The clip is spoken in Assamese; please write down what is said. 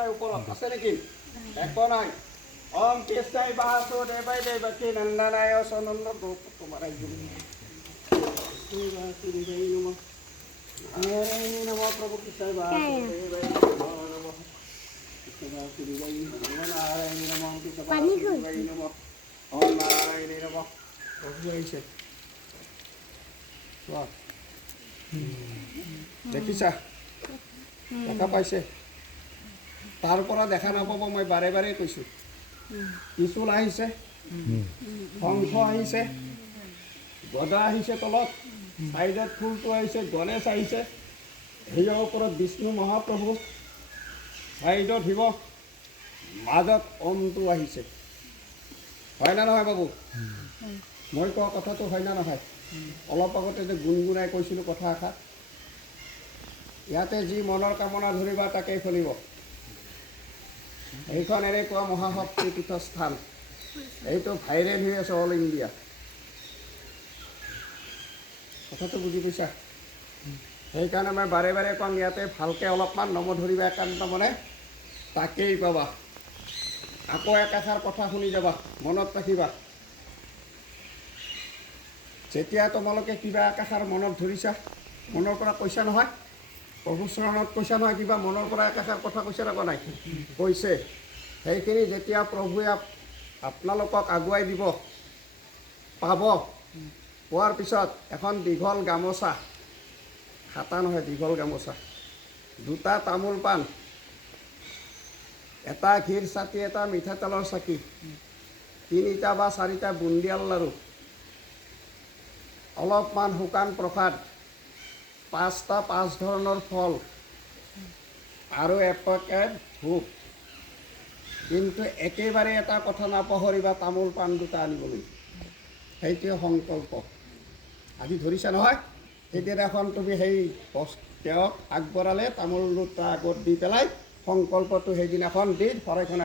নাই ওপৰত আছে নেকি? একো নাই। ওম কৃষ্ণাই বাসুদেৱাই দেৱকী নন্দনায় সনন্দ গোপকুমাৰাই বাসুদেৱাই নমঃ নাৰায়ণায় নমঃ প্ৰভু কৃষ্ণায় বাসুদেৱাই নমঃ বাসুদেৱাই নমঃ নাৰায়ণায় নমঃ কৃষ্ণ বাসুদেৱাই নমঃ ওম নাৰায়ণায় নমঃ প্ৰভু আহিছে চোৱা দেখিছা দেখা পাইছে তাৰ পৰা দেখা নাপাব মই বাৰে বাৰে কৈছোঁ ত্ৰিশূল আহিছে শংখ আহিছে গদা আহিছে তলত চাইডত ফুলটো আহিছে গণেশ আহিছে হেৰিৰ ওপৰত বিষ্ণু মহাপ্ৰভু চাইডত শিৱ মাজত ওমটো আহিছে হয় না নহয় বাবু মই কোৱা কথাটো হয় না নহয় অলপ আগতে যে গুণগুণাই কৈছিলোঁ কথা এষাৰ ইয়াতে যি মনৰ কামনা ধৰিবা তাকেই ফলিব এইখন এনেকুৱা মহাশক্তি পীঠস্থান এইটো ভাইৰেল হৈ আছে অল ইণ্ডিয়া কথাটো বুজি পাইছা সেইকাৰণে মই বাৰে বাৰে কম ইয়াতে ভালকৈ অলপমান নম ধৰিবা একান্ত মনে তাকেই পাবা আকৌ একাষাৰ কথা শুনি যাবা মনত ৰাখিবা যেতিয়া তোমালোকে কিবা একাষাৰ মনত ধৰিছা মনৰ পৰা কৈছা নহয় প্ৰভু চৰণত কৈছা নহয় কিবা মনৰ পৰা একাষাৰ কথা কৈছে আকৌ নাই কৈছে সেইখিনি যেতিয়া প্ৰভুৱে আপোনালোকক আগুৱাই দিব পাব পোৱাৰ পিছত এখন দীঘল গামোচা হাতা নহয় দীঘল গামোচা দুটা তামোল পাণ এটা ঘিৰ চাকি এটা মিঠাতেলৰ চাকি তিনিটা বা চাৰিটা বুন্দিয়াল লাড়ু অলপমান শুকান প্ৰসাদ পাঁচটা পাঁচ ধৰণৰ ফল আৰু এপেকেট ধূপ কিন্তু একেবাৰে এটা কথা নাপাহৰিবা তামোল পাণ দুটা আনিবলৈ সেইটোৱে সংকল্প আজি ধৰিছা নহয় সেইদিনাখন তুমি সেই তেওঁক আগবঢ়ালে তামোল দুটা আগত দি পেলাই সংকল্পটো সেইদিনাখন দি শৰাইখন